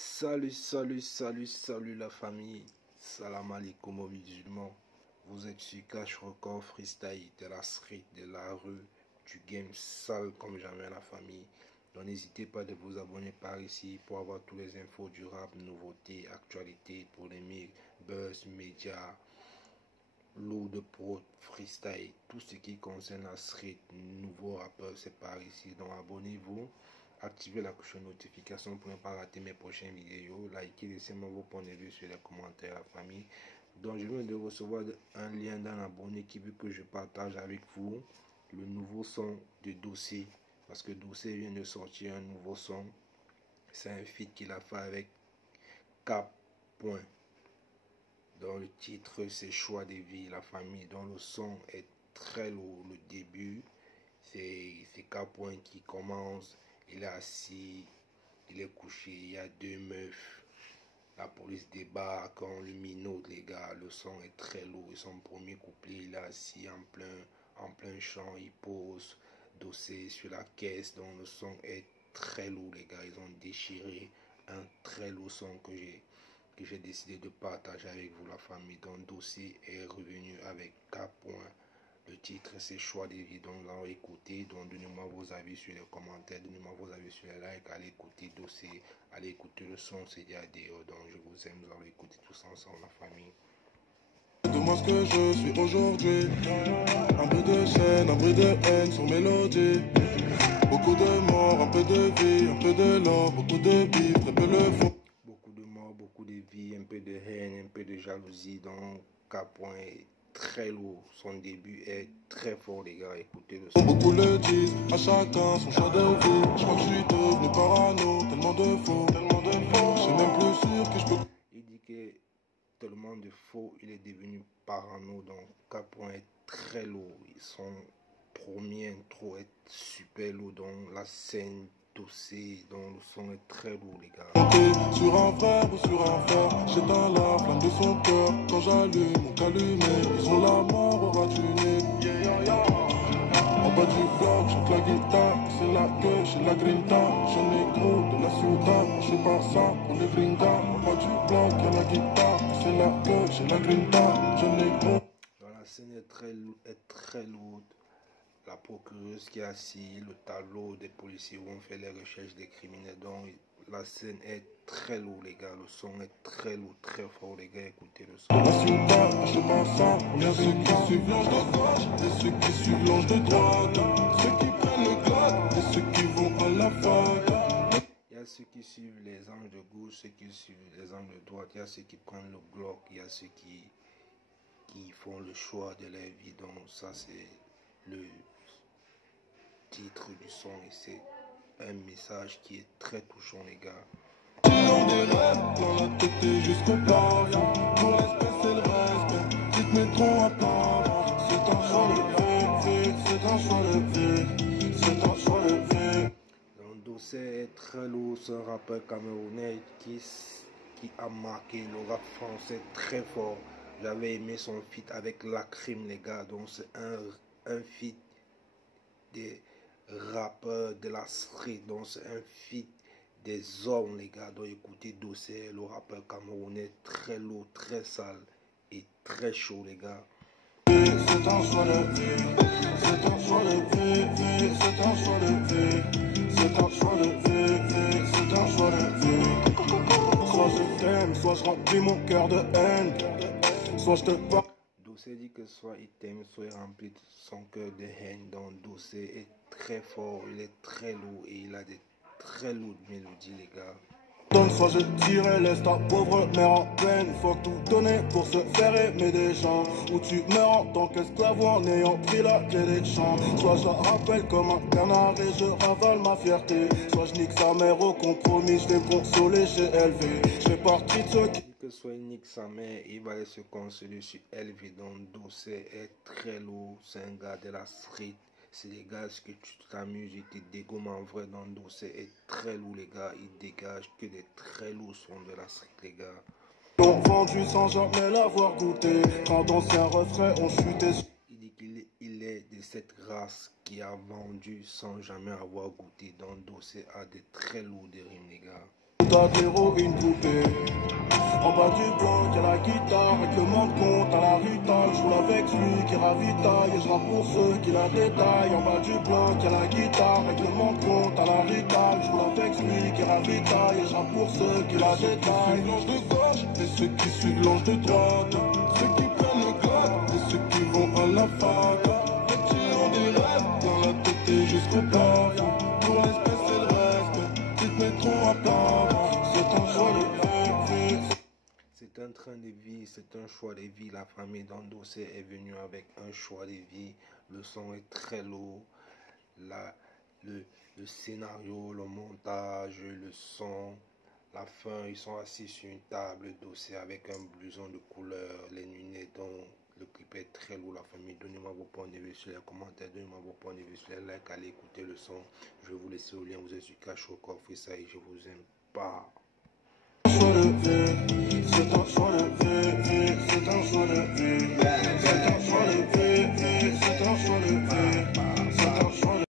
Salut la famille. Salam alaikum aux musulmans. Vous êtes sur Cash Record Freestyle, de la street, de la rue, du game sale comme jamais la famille. Donc n'hésitez pas de vous abonner par ici pour avoir toutes les infos du rap, nouveautés, actualités, polémiques, buzz, médias, lot de pro, freestyle, tout ce qui concerne la street, nouveau rappeur, c'est par ici. Donc abonnez-vous. Activez la cloche de notification pour ne pas rater mes prochaines vidéos. Likez, laissez-moi vos points de vue sur les commentaires, la famille. Donc, je viens de recevoir un lien d'un abonné qui veut que je partage avec vous le nouveau son de Dossé. Parce que Dossé vient de sortir un nouveau son. C'est un feat qu'il a fait avec Cap. Dans le titre, c'est Choix de vie, la famille. Dont le son est très lourd. Le début, c'est Cap qui commence. Il est assis, il est couché, il y a deux meufs. La police débarque, on le minote, les gars. Le son est très lourd. Son premier couplet, il est assis en plein champ. Il pose, Dossé sur la caisse. Donc le son est très lourd, les gars. Ils ont déchiré un très lourd son que j'ai décidé de partager avec vous, la famille. Donc Dossé est revenu avec 4 points. Le titre, c'est Choix de vie. Donc, là, écoutez. Donc, donnez-moi vos avis sur les commentaires. Donnez-moi vos avis sur les likes. Allez écouter Dossé. Allez écouter le son. C'est DADO. Donc, je vous aime. Nous allons écouter tous ensemble, la famille. De moi ce que je suis aujourd'hui. Un peu de chaîne, un peu de haine sur mélodie. Beaucoup de morts, un peu de vie, un peu de love, beaucoup de bif, très peu le fond. Beaucoup de morts, beaucoup de vie, un peu de haine, un peu de jalousie. Donc, Capoin est très lourd. Son début est très fort, les gars. Écoutez le son. Beaucoup le disent, à chacun son choix de vie. Je crois que je suis devenu parano, tellement de faux, tellement de faux. Je suis même plus sûr que je peux. Il dit que tellement de faux, il est devenu parano. Donc, Capoin est très lourd. Son premier intro est super lourd. Donc, la scène Dossé, donc le son est très lourd, les gars. Sur un frère ou sur un frère, j'éteins la flamme de son cœur. Quand j'allume mon calumet, ils ont la mort au ras du nez. En bas du bloc, chante la guitare, c'est la queue, j'ai la grinta. Je négro de la ciudad, je suis par ça pour les gringas. En bas du bloc, y'a la guitare, c'est la queue, j'ai la grinta. Je négro. Dans la scène est très lourde. La procureuse qui est assise, le tableau des policiers où on fait les recherches des criminels. Donc la scène est très lourde, les gars. Le son est très lourd, très fort, les gars. Écoutez le son. La ciudad, je suis par ça. Y'a ceux qui suivent l'ange de gauche et ceux qui suivent l'ange de droite. Ceux qui prennent le grade et ceux qui vont à la fac. Il y a ceux qui suivent les anges de gauche, ceux qui suivent les anges de droite. Il y a ceux qui prennent le Glock. Il y a ceux qui font le choix de leur vie. Donc ça, c'est le titre du son et c'est un message qui est très touchant, les gars. Dans des rêves, dans la tête et jusqu'au plafond. Pour l'espèce c'est le respect, qui te mettront à part. C'est un choix de vie, c'est un choix de vie, c'est un choix de vie. Donc Dossé est très lourd, c'est un rappeur camerounais qui a marqué le rap français très fort. J'avais aimé son feat avec Lacrim, les gars. Donc c'est un feat des rappeurs de la street. Donc c'est un feat des hommes, les gars. Donc écoutez Dossé, le rappeur camerounais, très lourd, très sale et très chaud, les gars. C'est un choix de vie, c'est un choix de vie, c'est un choix de vie, c'est un choix de vie, c'est un choix de vie. Soit je t'aime, soit je remplis mon cœur de haine, soit je te parle. Dossé dit que soit il t'aime, soit il remplit son cœur de haine. Donc Dossé est très fort, il est très lourd et il a des très lourdes mélodies, les gars. Donne, soit je dirais, laisse ta pauvre mère en peine. Faut tout donner pour se faire aimer des gens. Ou tu meurs en tant qu'esclave ou en ayant pris la clé des champs. Soit je la rappelle comme un canard et je ravale ma fierté. Soit je nique sa mère au compromis, je vais me consoler chez LV. Je fais partie de ceux qui... Que soit il nique sa mère, il va aller se consoler sur LV. Donc Dossé est très lourd, c'est un gars de la street. C'est les gars que tu t'amuses, il te dégomme en vrai. Donc Dossé est très lourd, les gars. Il dégage que des très lourds sons de la street, les gars. ont vendu sans jamais l'avoir goûté. Quand d'anciens refrains ont chuté. Il dit qu'il est de cette race qui a vendu sans jamais avoir goûté. Donc Dossé a des très lourds de rimes, les gars. toi de l'héroïne poupée. En bas du bloc, y'a la guitare, avec le monde compte à la rita. Je roule avec lui qui ravitaille, et je rappe pour ceux qui la détaillent. En bas du bloc, y'a la guitare, avec le monde compte à la rita. Je roule avec lui qui ravitaille, et je rappe pour ceux qui la détaillent. L'ange de gauche, et ceux qui suivent l'ange de droite. Ceux qui prennent le grade, et ceux qui vont à la fac. Les petits ont des rêves, dans la tête et jusqu'au plafond. Pour l'espèce et le reste, ils te mettront à plat. C'est un choix de vie. C'est un train de vie, c'est un choix de vie. La famille d'Endossé est venue avec un choix de vie. Le son est très lourd. Le scénario, le montage, le son, la fin, ils sont assis sur une table Dossé avec un blouson de couleur, les lunettes, donc le clip est très lourd. La famille, donnez-moi vos points de vue sur les commentaires, donnez-moi vos points de vue sur les likes, allez écouter le son. Je vais vous laisser au lien, vous êtes sur Cash Record Freestyle, je vous aime pas. C'est un choix de vie, c'est un choix de vie.